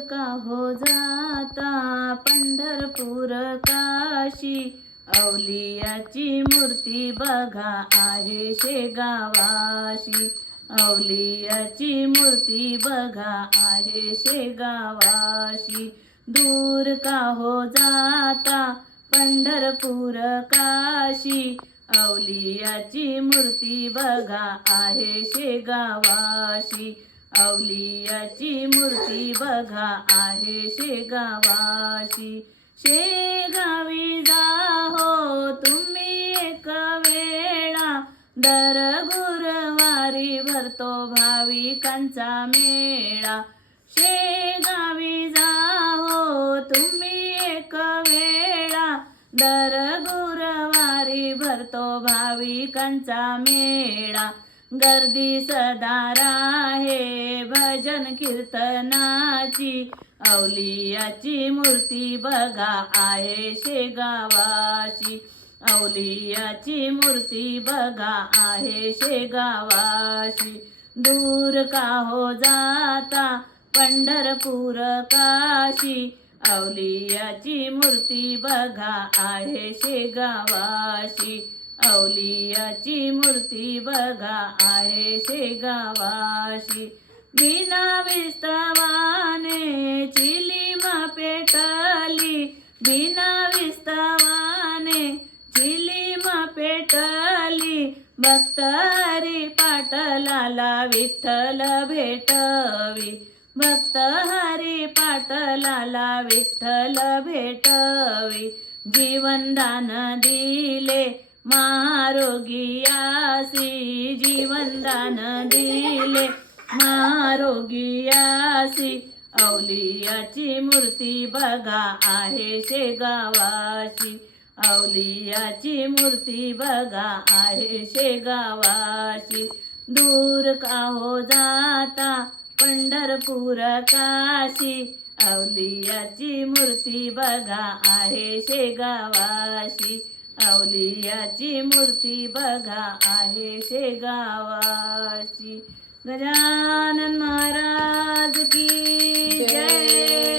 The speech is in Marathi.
का हो जाता पंढरपूर काशी, अवलियाची मूर्ती बघा आहे शेगावाशी. अवलियाची मूर्ती बघा आहे शेगावाशी. दूर का हो जाता पंढरपूर काशी, अवलियाची मूर्ती बघा आहे शेगावाशी. अवलियाची मूर्ती बघा आहे शेगावाशी. शेगावी जा हो तुम्ही एक वेळा, दर गुरुवारी भरतो भाविकांचा मेळा. शेगावी जा हो तुम्ही एक वेळा, दर गुरुवारी भरतो भाविकांचा मेळा. गर्दी सदा राहे भजन कीर्तनाची, अवलियाची मूर्ती बघा आहे शेगावाशी. अवलियाची मूर्ती बघा आहे शेगावाशी. दूर का हो जाता पंढरपूर काशी, अवलियाची मूर्ती बघा आहे शेगावाशी. अवलियाची मूर्ती बघा आहे शेगावाशी. बिना विस्तवाने चिलीमा पेटली, बिना विस्तवाने चिलीमा पेटली. भक्त हरी पाटलाला विठ्ठल भेटवी, भक्त हरी पाटलाला विठ्ठल भेटवी. जीवनदान दिले महारोगियासी, जीवनदान दिले महारोगियासी. अवलियाची मूर्ती बघा आहे शेगावाशी. अवलियाची मूर्ती बघा आहे शेगावाशी. दूर का हो जाता पंढरपूर काशी, अवलियाची मूर्ती बघा आहे शेगावाशी. अवलियाची मूर्ती बघा आहे शेगावाशी. गजानन महाराज की जय.